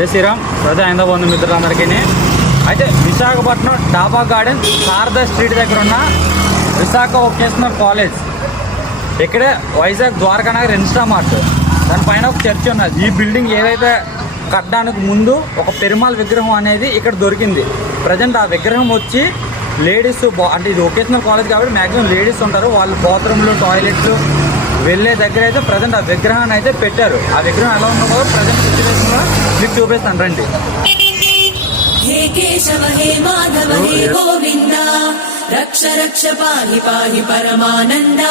జై శ్రీరామ్. ప్రజా హైందవ మిత్రులందరికీ అయితే విశాఖపట్నం డాబా గార్డెన్ శారదా స్ట్రీట్ దగ్గర ఉన్న విశాఖ వొకేషనల్ కాలేజ్, ఇక్కడే వైజాగ్ ద్వారకా నగర్ ఇన్స్టామార్ట్, దానిపైన ఒక చర్చ్ ఉన్నది. ఈ బిల్డింగ్ ఏదైతే కట్టడానికి ముందు ఒక పెరుమాళ్ విగ్రహం అనేది ఇక్కడ దొరికింది. ప్రజెంట్ ఆ విగ్రహం వచ్చి లేడీస్, అంటే ఇది వొకేషనల్ కాలేజ్ కాబట్టి మ్యాక్సిమం లేడీస్ ఉంటారు, వాళ్ళు బాత్రూమ్లు టాయిలెట్లు వెళ్ళే దగ్గర అయితే ప్రజెంట్ ఆ విగ్రహాన్ని అయితే పెట్టారు. ఆ విగ్రహం ఎలా ఉందో ప్రజెంట్ సిచ్యువేషన్లో మీకు చూపిస్తాను రండి. हे केशव हे माधव हे गोविन्द रक्ष रक्ष पाहि पाहि परमानन्द।